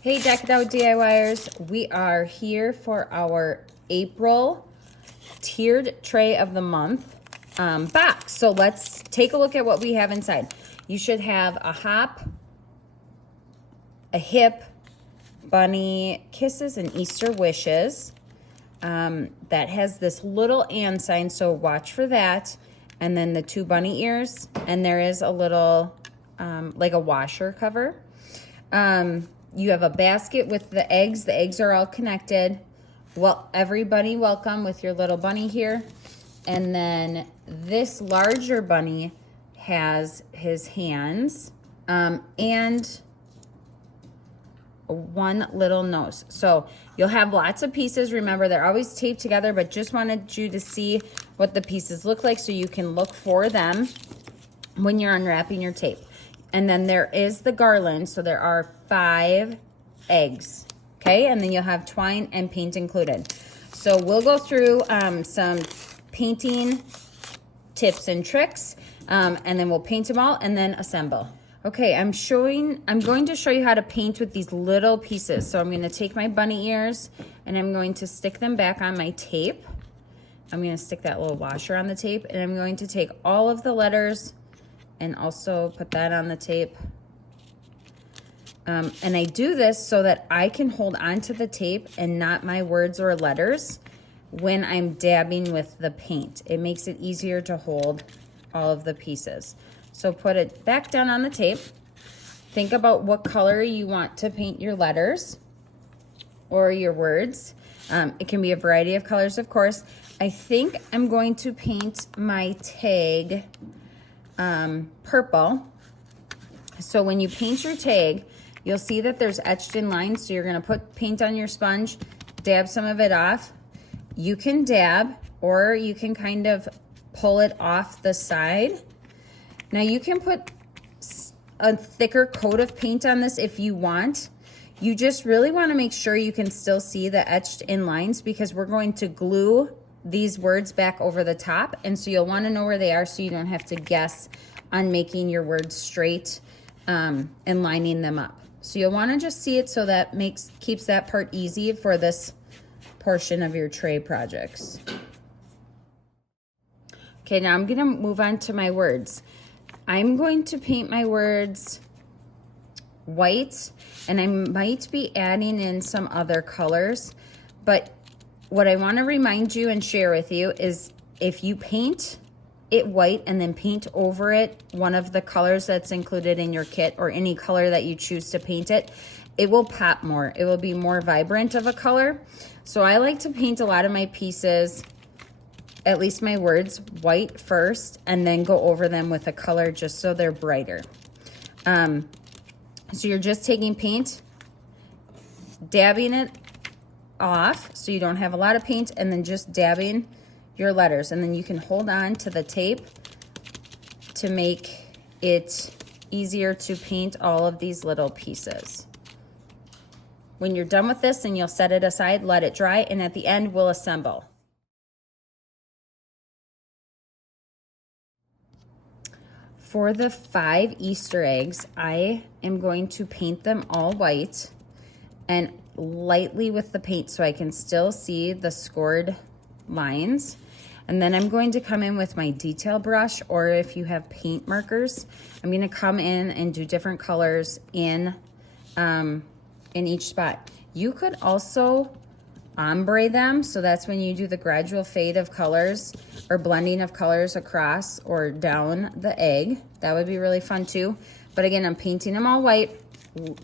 Hey Deck It Out DIYers, we are here for our April tiered tray of the month box. So let's take a look at what we have inside. You should have a hop, a hip, bunny kisses, and Easter wishes. That has this little and sign, so watch for that. And then the 2 bunny ears, and there is a little like a washer cover. You have a basket with the eggs. The eggs are all connected. Well, everybody welcome with your little bunny here. And then this larger bunny has his hands and one little nose. So you'll have lots of pieces. Remember, they're always taped together, but just wanted you to see what the pieces look like so you can look for them when you're unwrapping your tape. And then there is the garland. So there are 5 eggs. Okay, and then you'll have twine and paint included. So we'll go through some painting tips and tricks, and then we'll paint them all and then assemble. Okay, I'm going to show you how to paint with these little pieces. So I'm going to take my bunny ears and I'm going to stick them back on my tape. I'm going to stick that little washer on the tape, and I'm going to take all of the letters and also put that on the tape. And I do this so that I can hold onto the tape and not my words or letters when I'm dabbing with the paint. It makes it easier to hold all of the pieces. So put it back down on the tape. Think about what color you want to paint your letters or your words. It can be a variety of colors, of course. I think I'm going to paint my tag purple. So when you paint your tag, you'll see that there's etched in lines. So you're gonna put paint on your sponge, dab some of it off. You can dab, or you can kind of pull it off the side. Now you can put a thicker coat of paint on this if you want. You just really wanna make sure you can still see the etched in lines, because we're going to glue these words back over the top. And so you'll wanna know where they are so you don't have to guess on making your words straight and lining them up. So you'll wanna just see it so that keeps that part easy for this portion of your tray projects. Okay, now I'm gonna move on to my words. I'm going to paint my words white, and I might be adding in some other colors, but what I want to remind you and share with you is if you paint it white and then paint over it one of the colors that's included in your kit, or any color that you choose to paint it, it will pop more. It will be more vibrant of a color. So I like to paint a lot of my pieces, at least my words, white first, and then go over them with a color just so they're brighter. So you're just taking paint, dabbing it off so you don't have a lot of paint, and then just dabbing your letters, and then you can hold on to the tape to make it easier to paint all of these little pieces. When you're done with this, then you'll set it aside, let it dry, and at the end we'll assemble. For the 5 Easter eggs, I am going to paint them all white and lightly with the paint so I can still see the scored lines. And then I'm going to come in with my detail brush, or if you have paint markers, I'm going to come in and do different colors in each spot. You could also ombre them, so that's when you do the gradual fade of colors or blending of colors across or down the egg. That would be really fun too. But again, I'm painting them all white,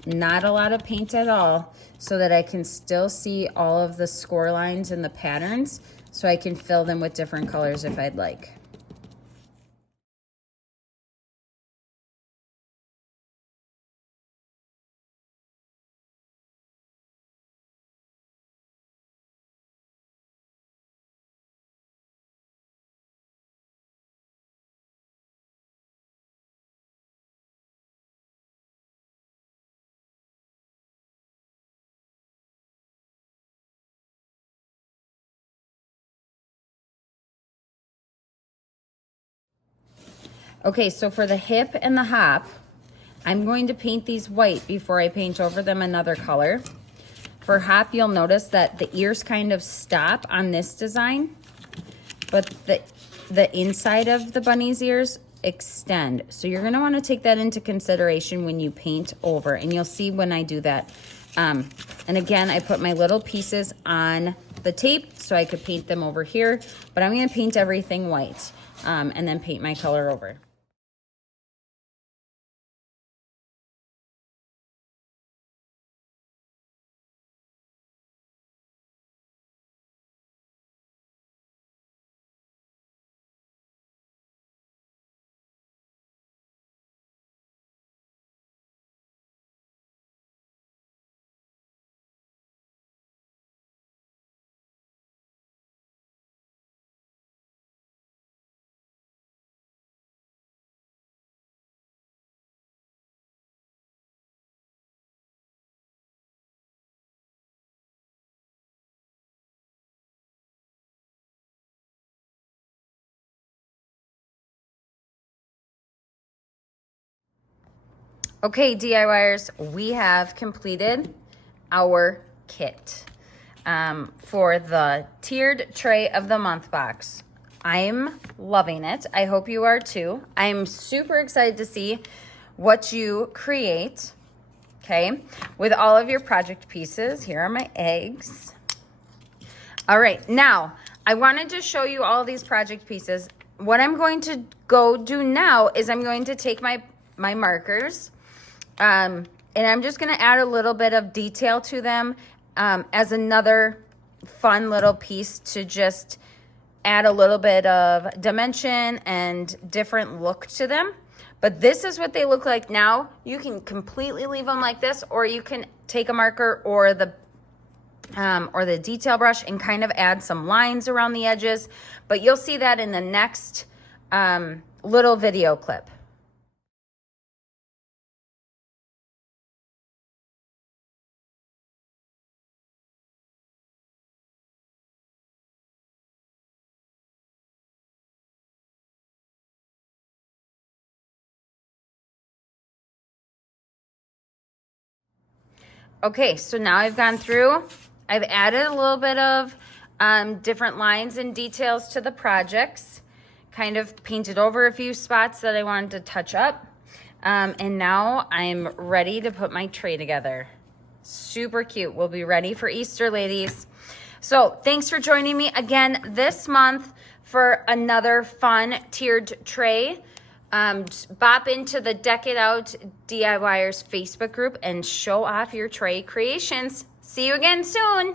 not a lot of paint at all, so that I can still see all of the score lines and the patterns, so I can fill them with different colors if I'd like. Okay, so for the hip and the hop, I'm going to paint these white before I paint over them another color. For Hop, you'll notice that the ears kind of stop on this design, but the inside of the bunny's ears extend. So you're gonna wanna take that into consideration when you paint over, and you'll see when I do that. And again, I put my little pieces on the tape so I could paint them over here, but I'm gonna paint everything white and then paint my color over. Okay, DIYers, we have completed our kit for the tiered tray of the month box. I'm loving it. I hope you are too. I'm super excited to see what you create, okay, with all of your project pieces. Here are my eggs. All right, now I wanted to show you all these project pieces. What I'm going to go do now is I'm going to take my markers, and I'm just gonna add a little bit of detail to them as another fun little piece to just add a little bit of dimension and different look to them. But this is what they look like now. You can completely leave them like this, or you can take a marker or the detail brush and kind of add some lines around the edges. But you'll see that in the next little video clip. Okay, so now I've gone through, I've added a little bit of different lines and details to the projects, kind of painted over a few spots that I wanted to touch up. And now I'm ready to put my tray together. Super cute. We'll be ready for Easter, ladies. So thanks for joining me again this month for another fun tiered tray. Bop into the Deck It Out DIYers Facebook group and show off your tray creations. See you again soon.